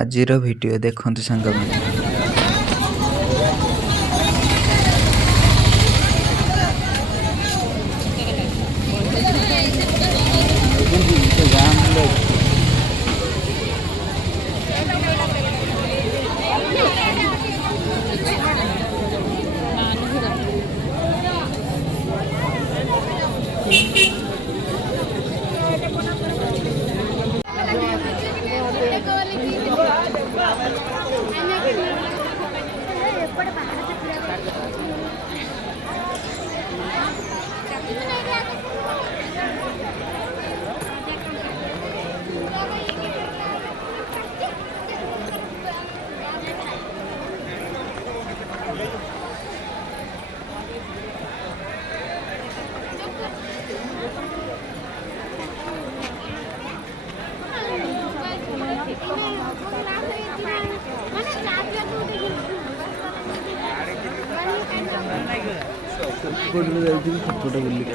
ଆଜିର ଭିଡ଼ିଓ ଦେଖନ୍ତୁ ସାଙ୍ଗମାନେ। फोटो बुलिक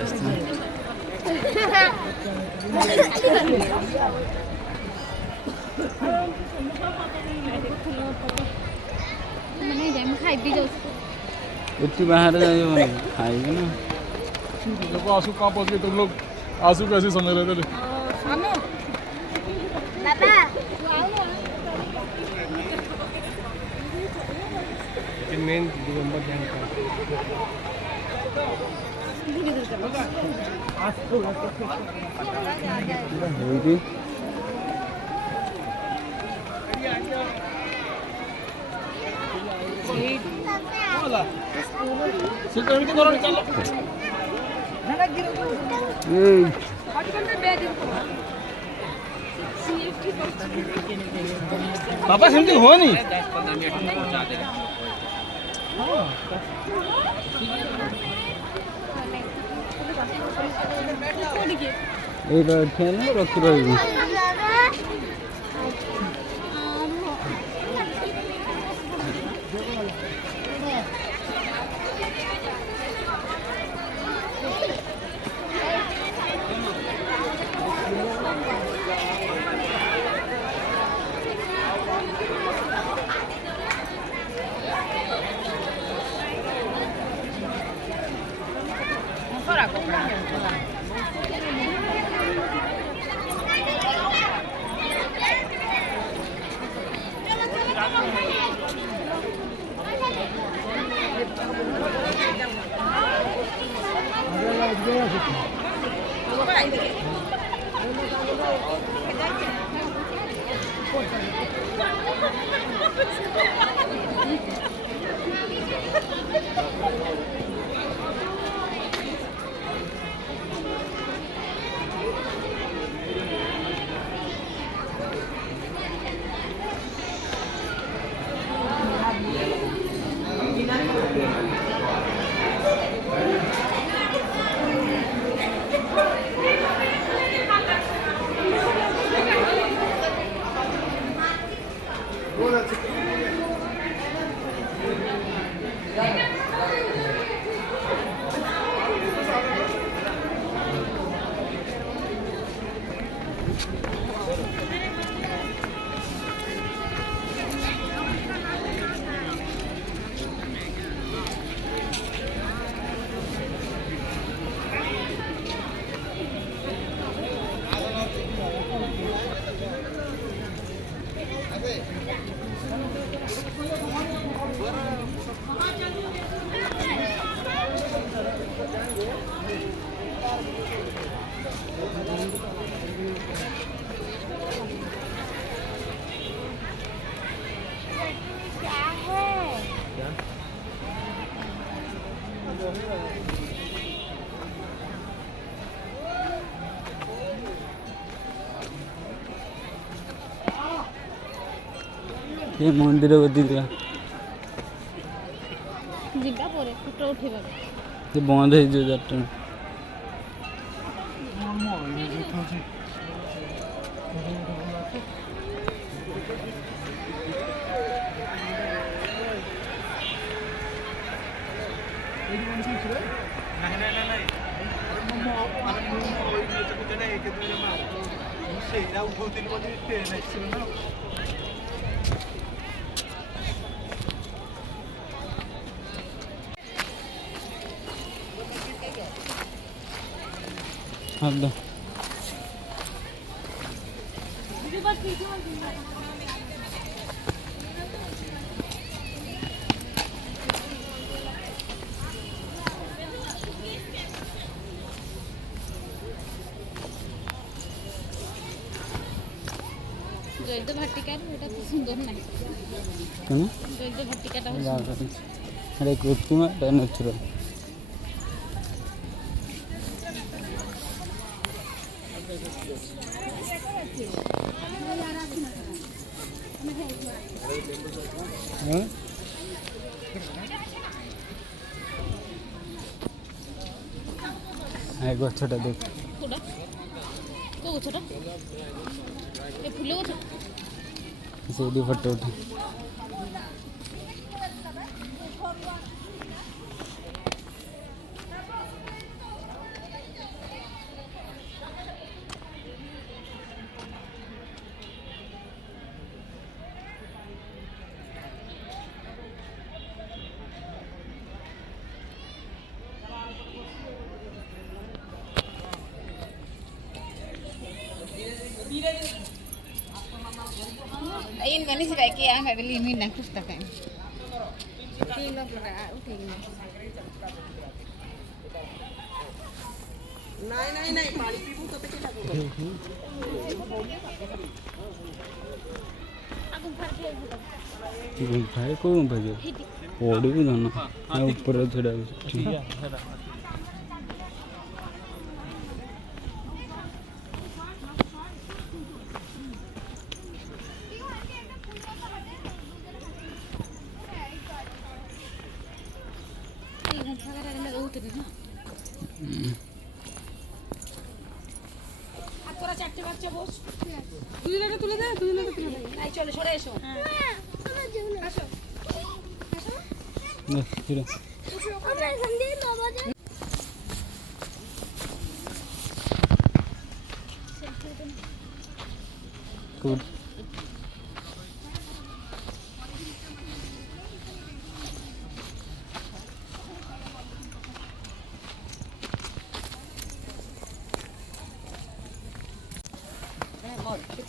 बाहर खाइबे ना लोग आंसू कहाँ पहुँच गए तुम लोग आंसू कैसे समझ रहे थे मेन दिगंबर ध्यान पापा सेमती हो नहीं रखी रही ये मंदिर बदला बंद है जो जट हेलो জয়ন্ত ভাটিকার এটা তো সুন্দর নাই কেন জয়ন্ত ভাটিকাটা এটা কৃত্রিম এটা ন্যাচুরাল ଗଛଟା ଦେଖ କୋଉଟା କୋଉ ଗଛଟା ଏ ଫୁଲ ଗଛ ସେଇଠି ଫଟୋ ଉଠା ayun manis baik ya nggak beli ini nak kita kan kilo berapa udah ini नहीं पानी पीबू तो कितना लगेगा aku pergi ଗୁମ୍ଫାରେ କେଉଁ ଗୁମ୍ଫା ଯିବ ପଡ଼ିବୁ ଧନ ଆଉ ଉପରେ ଛିଡ଼ା ini pakai ada nggak utuh nih তোরা চারটে বাচ্চা বস তুই লাগে তুলে দে নাই চলে সরে এসো আসো ଛିଡ଼ା আমরা এখান দিয়ে বাবা କେଉଁଠି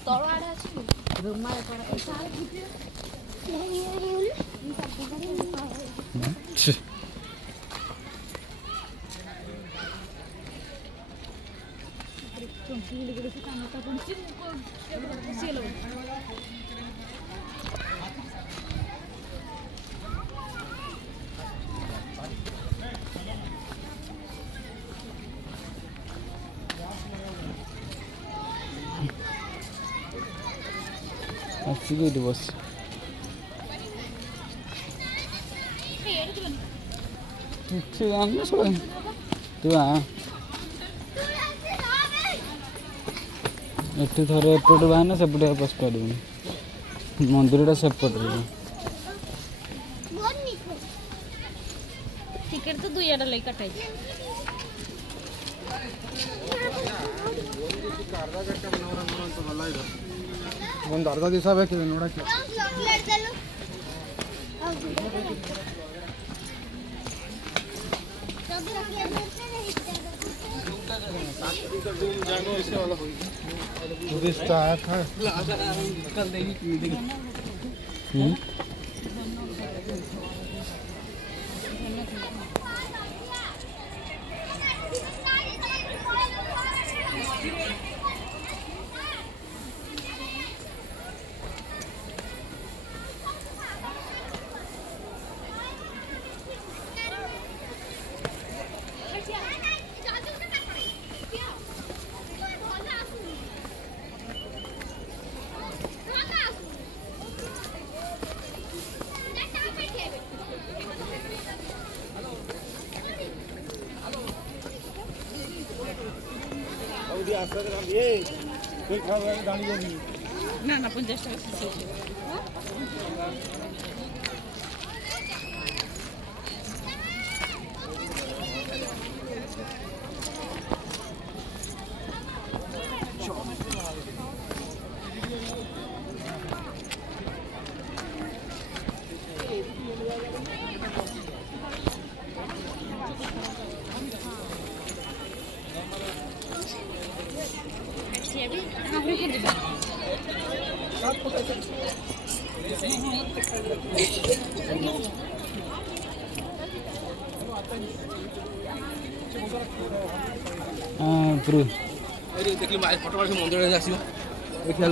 ତଳ ଆଡେ ଅଛି ରୁମାଲ କଣ ଆସିକି ଏଇଠି ବସ କିଛି ଜାଣିନି ସବୁ ତୁ ଆ ଏଠି ଥରେ ଏପଟୁ ବାହାରିଲେ ସେପଟେ ଆଉ ପଶି ପାରିବୁନି ମନ୍ଦିରଟା ସେପଟରେ ଟିକେଟ ତ ଦୁଇ ଆଡେ ଲାଗି କାଟାଇଛି ಒಂದು ಅರ್ಧ ದಿವಸ ಬೇಕಿದೆ ನೋಡಕ್ಕೆ टूरिस्ट आया था না না 50 টাকা ପୁରୀ ଦେଖିଲି ଫଟୋ ମାରି ମନ୍ଦିରରେ ଆସିବ ଦେଖିଲା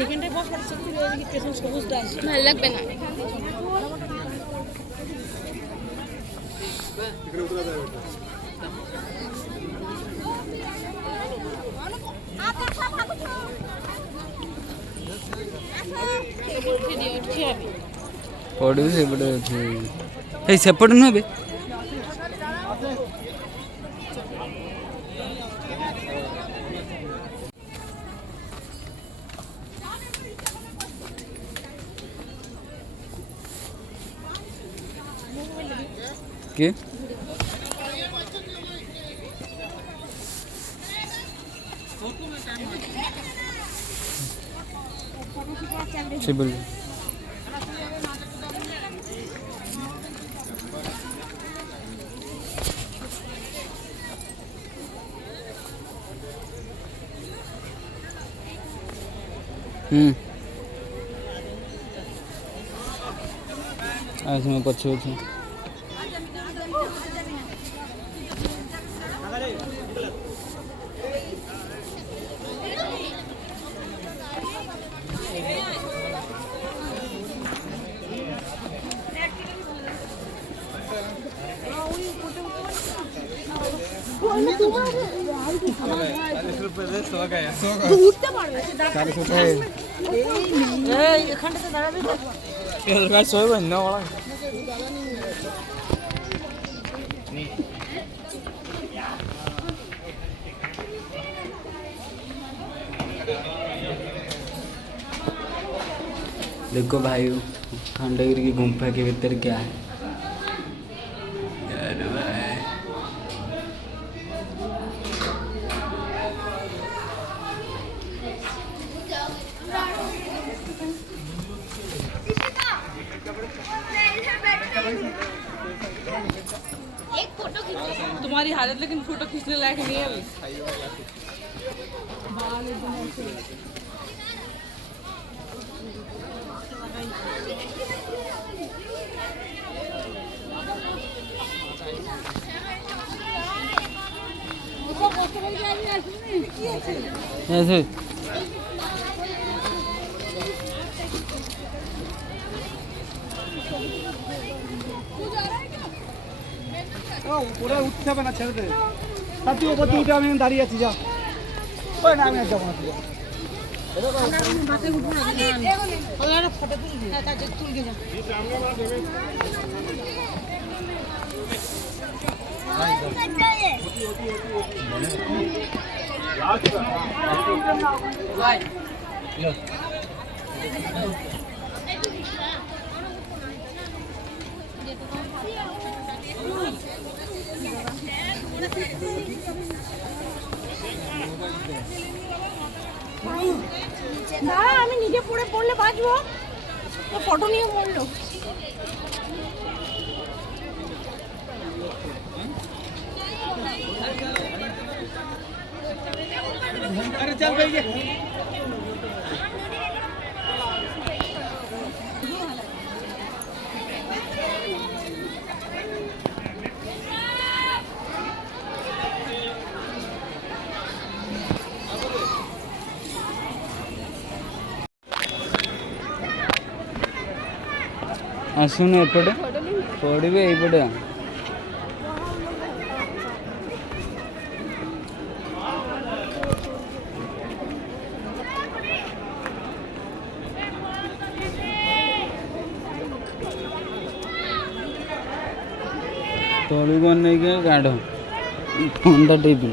এখানটায় বস পড়ছে কি পেছন সবুজটা আছে ভালো লাগবে না ପଡ଼ିବୁ ସେପଟେ ଅଛି ଏଇ ସେପଟେ ନୁହେଁ ବେ କିଏ ସେ ବୋଲ आज मैं पछे छी উঠতে পারবে এই এখানটাতে দাঁড়াবে देखो भाई खंडगिरी की गुम्फा के भीतर क्या है यार भाई एक फोटो खींचो तुम्हारी हालत लेकिन फोटो खींचने लायक नहीं है अभी ऐसे ওরা উঠতে হবে না ছেড়ে দে তাতে ওপর দিয়ে উঠে আমি দাঁড়িয়ে আছি যা ওই না আমি আর যাবো না তুই ফটো তুলবি হ্যাঁ তার তুলকে যা না আমি নিজে পড়লে বাঁচবো ফটো নিয়ে পড়লো अरे चल भैया आसुन एपटे पड़े यपटे तलू बन गाढ़ अंडा टेप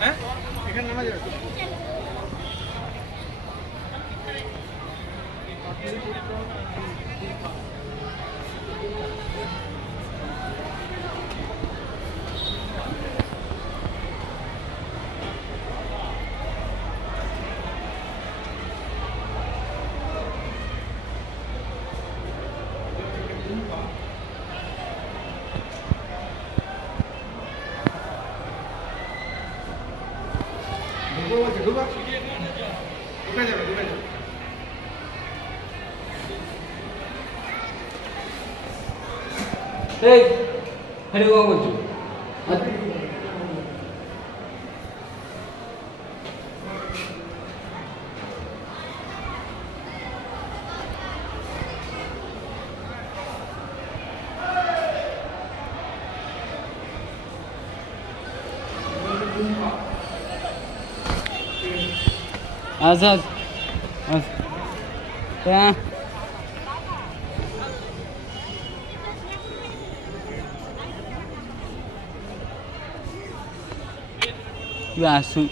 হ্যাঁ এখানে নামা যাবে এই হেরে কখন করছো আচ্ছা হ্যাঁ তুই আসুন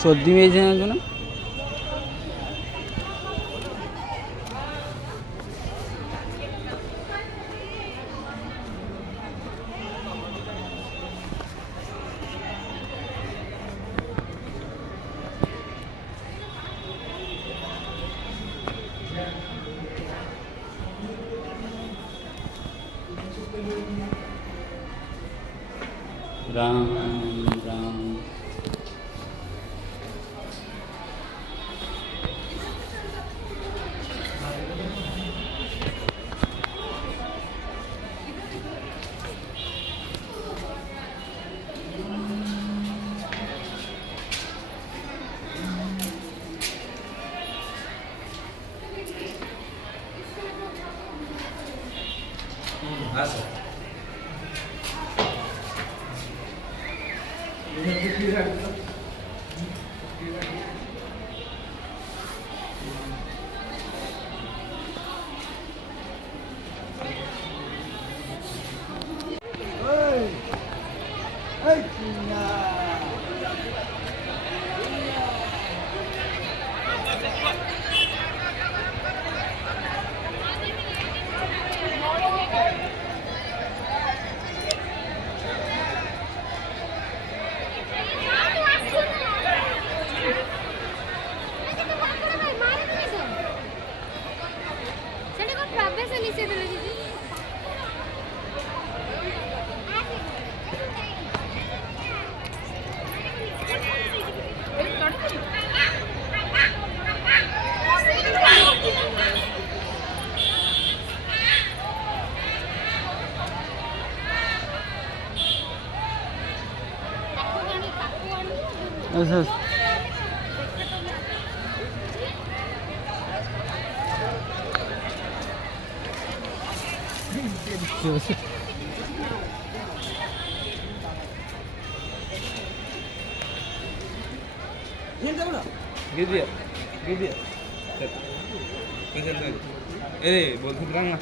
সর্দি হয়েছে না জন্য রাম রাম अच्छा गिर दिया अरे बोल ना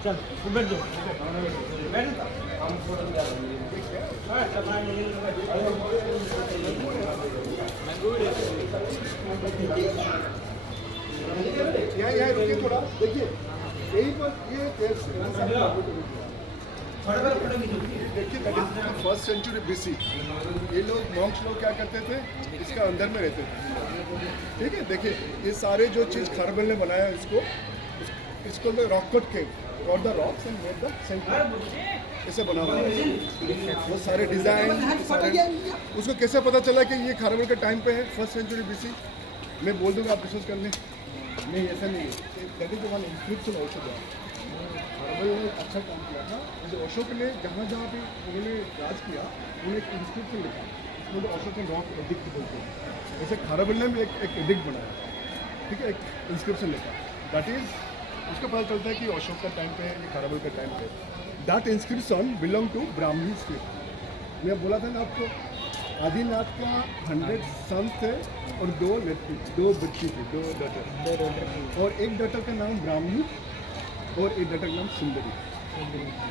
चल बैठ जाओ यहाँ रुकिए थोड़ा देखिए यही पर ये देखिए फर्स्ट सेंचुरी बीसी ये लोग मॉन्क्स लोग क्या करते थे इसका अंदर में रहते थे ठीक है देखिए ये सारे जो चीज़ खारबल ने बनाया इसको रॉक कट केव और the rocks and made the centre ऐसे बना हुआ है वो सारे डिज़ाइन उसको कैसे पता चला कि ये खारबल के टाइम पे है फर्स्ट सेंचुरी बीसी मैं बोल दूंगा आप विश्वास कर लें नहीं ऐसा नहीं है that is the one inscription also that Kharavela ने अच्छा काम किया था जैसे अशोक ने जहाँ जहाँ भी उन्होंने राज किया उन्होंने एक इंस्क्रिप्शन लिखा उसमें तो अशोक ने रॉक एडिक्ट बोलते हैं जैसे खारबल ने भी एक एडिक्ट बनाया ठीक है एक इंस्क्रिप्शन लिखा दैट इज उसका पता चलता है कि अशोक का टाइम पे या खारबल का टाइम पे that inscription belong to Brahmi script मैं बोला था ना आपको आदिनाथ का 100 सन थे और दो बच्ची थी दो डॉटर और एक डॉटर का नाम ब्राह्मी और एक डॉटर का नाम सुंदरी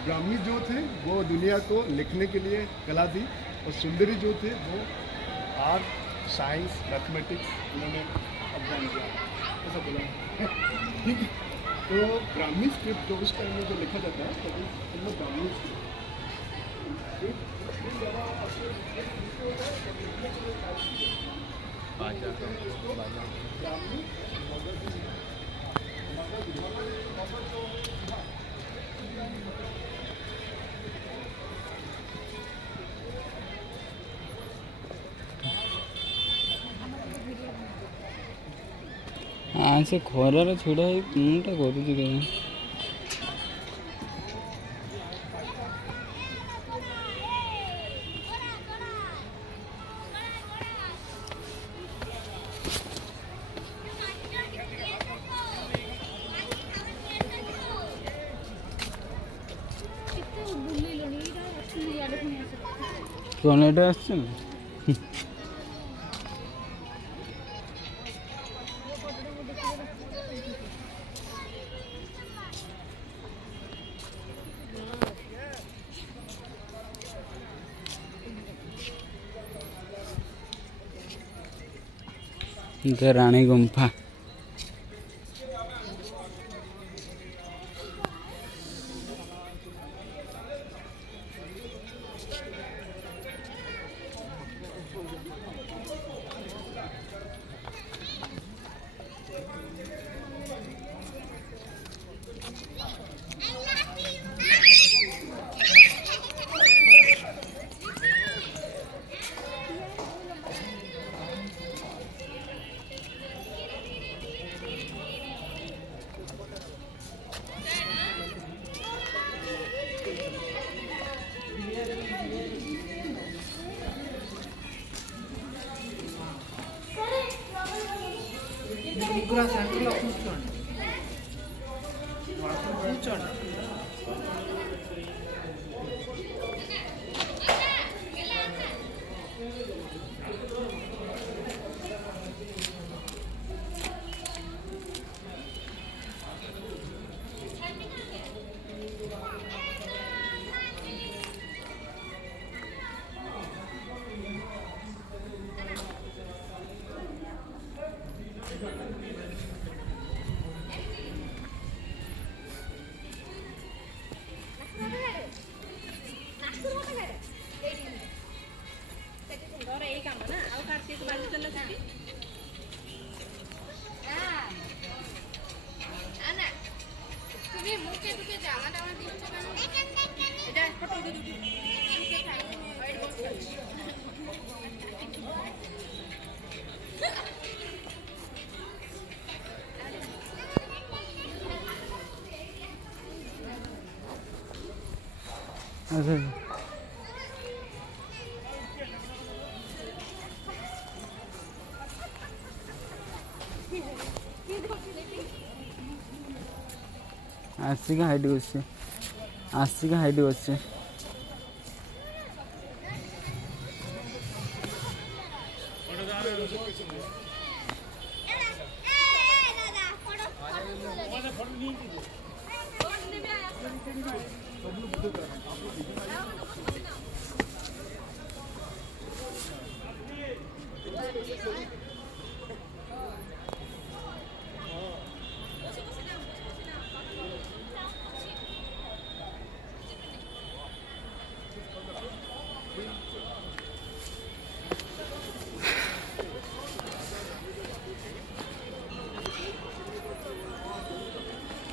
ब्राह्मी जो थे वो दुनिया को लिखने के लिए कला दी और सुंदरी जो थे वो आर्ट साइंस मैथमेटिक्स उन्होंने अध्ययन किया ऐसा बोला ठीक है तो ब्राह्मी स्क्रिप्ट जो उस टाइम में जो लिखा जाता है तो वो ब्राह्मी स्क्रिप्ट से खरार छुड़ा मुँटा कर कौन एटा आसছে না रानी गुम्फा आसिक हाइट আসছে হাইটে বসছে।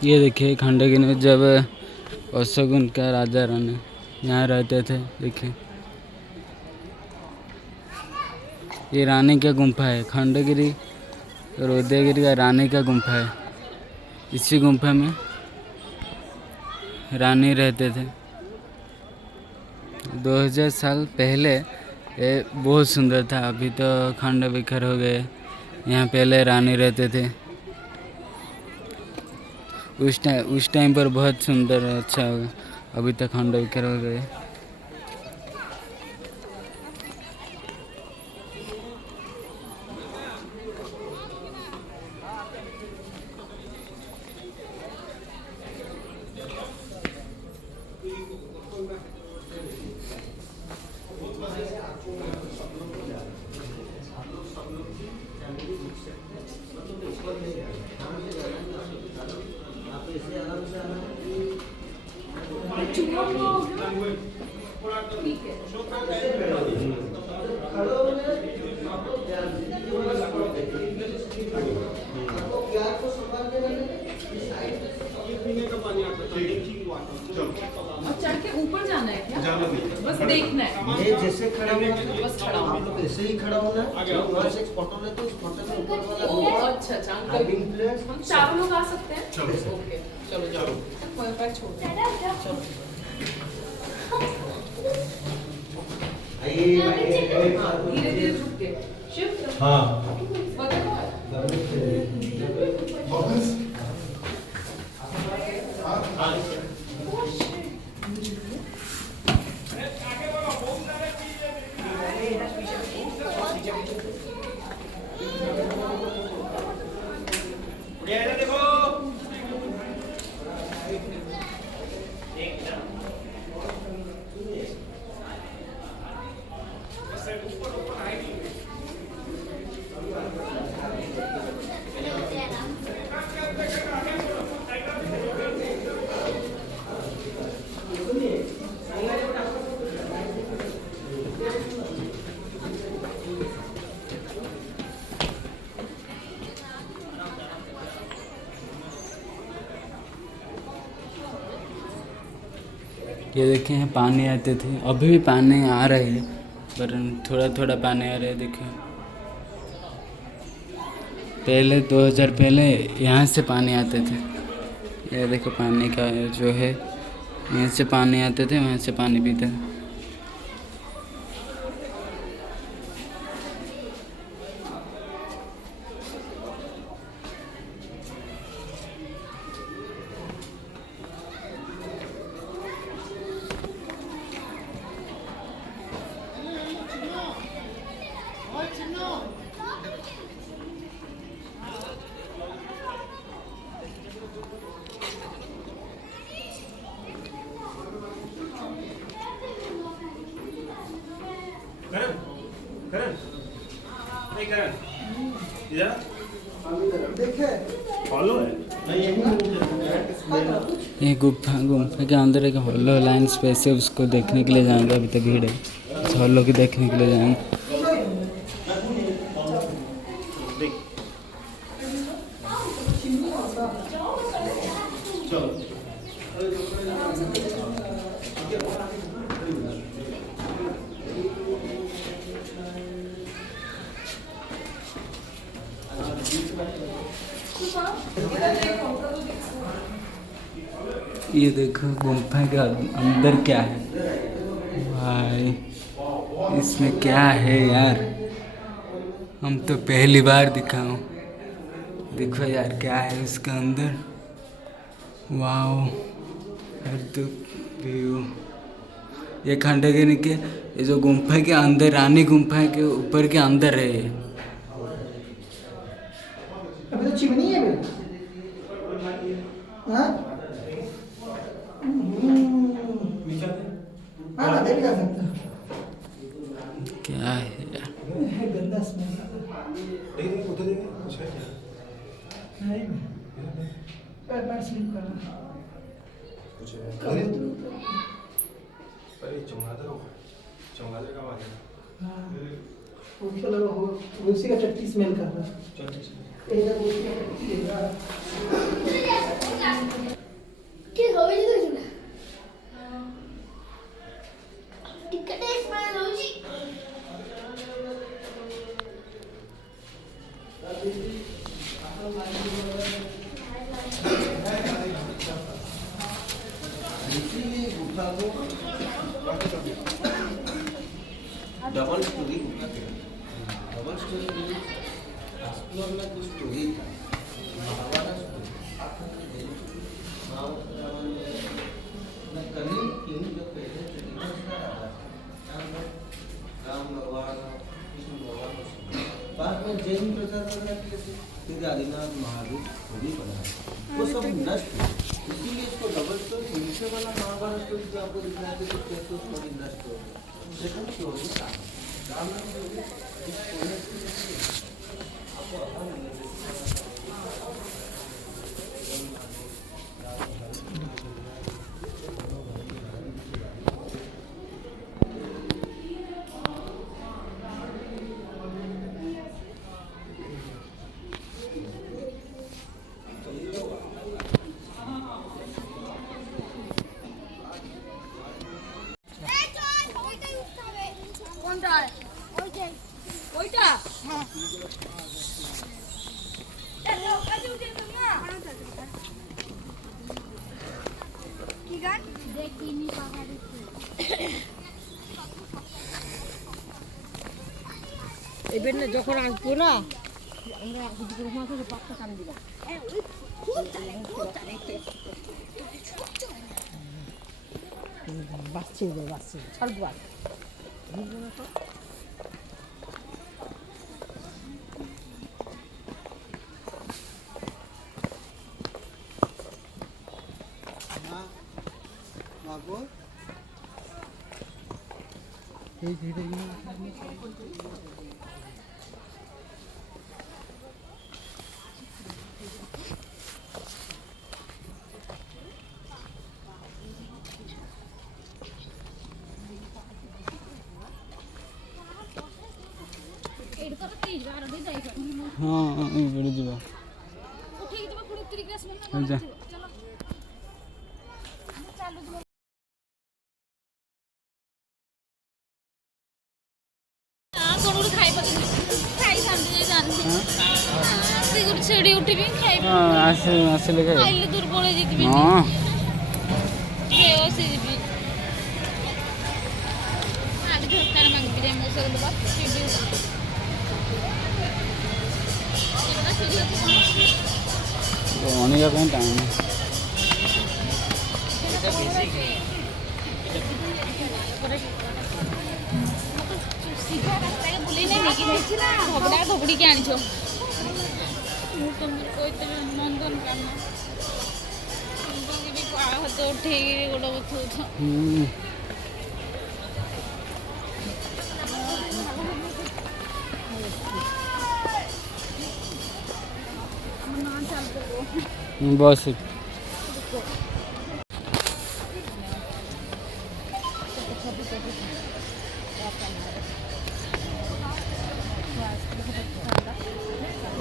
ये देखिए खंडगिरी में जब अशोक उनका राजा रानी यहाँ रहते थे। देखिए ये रानी का गुम्फा है, खंडगिरी और उदयगिरी का रानी का गुम्फा है। इसी गुम्फा में रानी रहते थे। 2000 साल पहले ये बहुत सुंदर था, अभी तो खंड बिखर हो गए। यहाँ पहले रानी रहते थे। उस टाइम पर बहुत सुंदर अच्छा होगा, अभी तक खंड बिखर हो गए। चढ़ के ऊपर जाना है क्या? बस देखना है। ये जैसे खड़ा होना बस खड़ा होना। आप लोग ऐसे ही खड़ा होना है। वहाँ से एक फोटो ले तो उस फोटो में ऊपर वाला ओ अच्छा अच्छा अंकल Having place, हम 4 लोग आ सकते हैं। ओके चलो जाओ। पैर छोड़ चलो। धीरे धीरे रुक के शिफ्ट। हाँ ये देखें हैं पानी आते थे, अभी भी पानी आ रहे हैं पर थोड़ा थोड़ा पानी आ रहा है। देखिए पहले 2000 पहले यहाँ से पानी आते थे। ये देखो पानी का जो है, यहाँ से पानी आते थे, वहाँ से पानी पीते थे। ये गुफा के अंदर एक हॉलो लाइन स्पेस है, उसको देखने के लिए जाएंगे। अभी तक भीड़ है, उस हॉलो की देखने के लिए जाएंगे। ये देखो गुम्फा के अंदर क्या है भाई, इसमें क्या है यार, हम तो पहली बार दिखा हूँ। देखो यार क्या है उसके अंदर, वाओ यार। तो व्यू ये खंडगिरी के ये जो गुम्फा के अंदर, रानी गुम्फा के ऊपर के अंदर है ये। अभी तो चिमनी है बे। हाँ? हाँ, देख जा सकता है। क्या है यार? गंदा स्मेल नहीं, पैर स्लिप करना। हाँ, उसको लगा वो उसी का चट्टी स्मेल कर रहा है। एक उसी का चट्टी देख रहा है। কি হবে যদি না টিকেটে স্মেল হচ্ছে double storey double storey explore में कुछ स्टोरी था बाद में जैन प्रचार वगैरह किए थे फिर आदिनाथ महावीर भी बना वो सब नष्ट है इसीलिए इसको डबल स्टोरी नीचे वाला महाभारत स्टोरी जो आपको दिख रहा है कि कैसे स्टोरी नष्ट हो गई सेकंड स्टोरी राम কোনটা ওইটাই ওইটা হ্যাঁ এটা কাজে উঠে তুমি না কি গান দেখিনি পাহাড়ে এবার না যখন আসবো না আমরা দুপুর মাছ পাঁচটা কান দিবা বাচ্চে বাচ্চে ছাড়বো আর এটা তো তেজ আর ওই যাই हाँ ये बड़ी जीवा উঠে গিয়ে পুরো 30 গ্লাস মানে अच्छा চলো চালু দিও কোন খাই সামনে জানছি তুই গুড ছেড়ে উঠবি খাই हाँ ऐसे ऐसे लगे খাইলে দূর পড়ে যেতে हाँ খেয়ে বসে যাবি আর ধরকার মাগবি রে মোসে গেল বাস तो आने का कौन टाइम है सीधा रास्ता बुले नहीं लेकिन धबड़ा धबड़ी के आनिछो तुम कोइते नंदन काना तुम भी हाथ उठे गोड़ बथु बस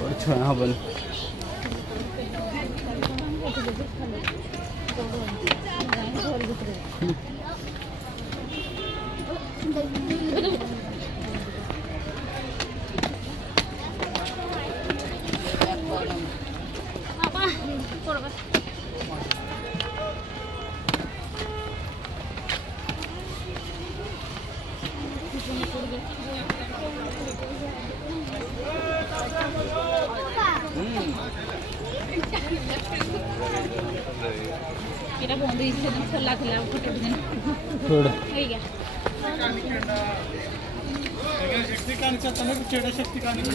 अच्छा हाँ बन যেটা বন্ধ হয়েছে খোলা খোলা ফটো উঠে थोड़ा হয়ে গেল शक्ति का नीचे तने चेड़ा शक्ति का नहीं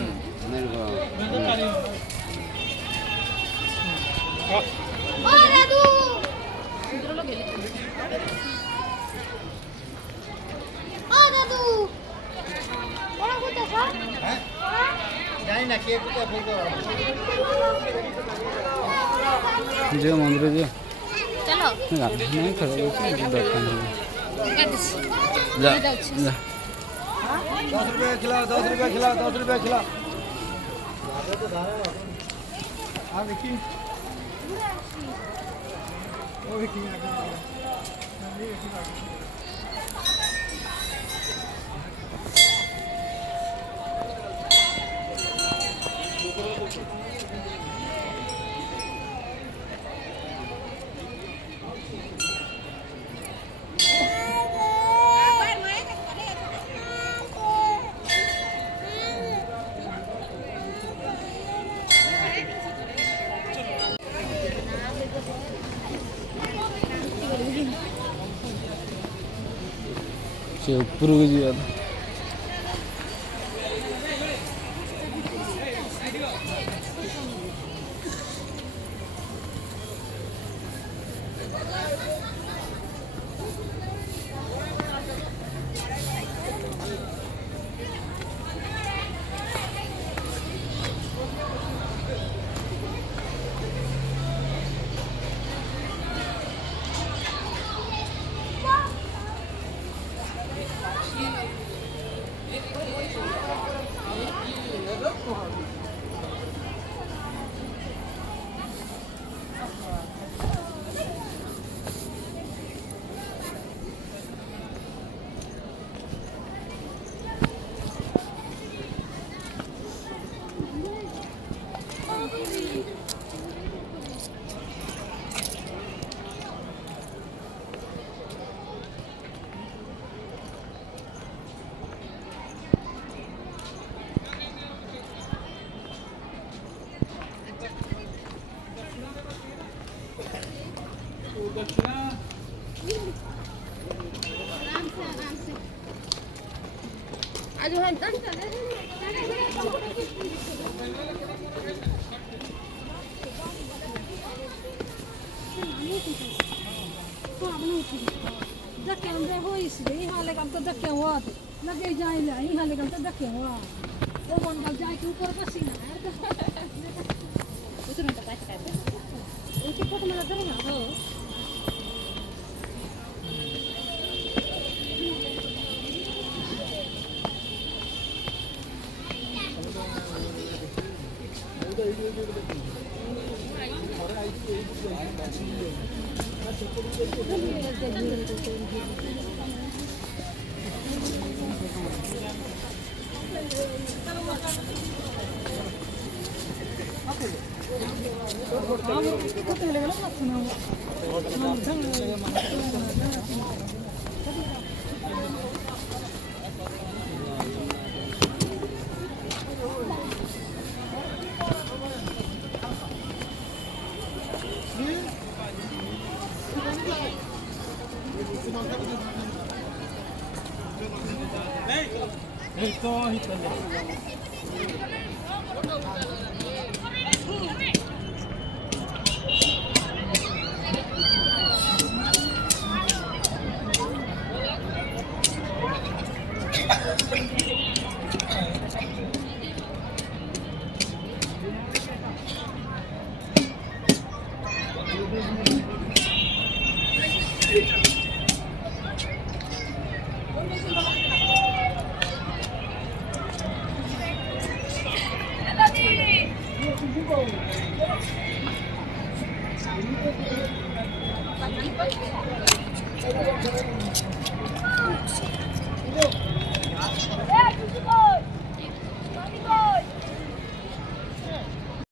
ও দাদু সুন্দর লাগে ও দাদু ওরা কোথায় স্যার হ্যাঁ জানি না কে কোথায় বলতে পারবো जो मंदिर जो চলো नहीं खड़ा देखा नहीं ঠিক আছে जा যাচ্ছি। जा 10 रुपए खिलाओ 10 रुपए खिलाओ 10 रुपए खिलाओ हाँ देखिए वो देखिए से ऊपर को जी आज हम तक चले धक्के हमरे हो इसलिए हाले कम तो धक्के हुआ लगे जाए नहीं हाले कम तो धक्के हुआ वो बन गल जाए के ऊपर का सीना है उतना तो पास करते उनके फोटो में लगा ना हो Thank you.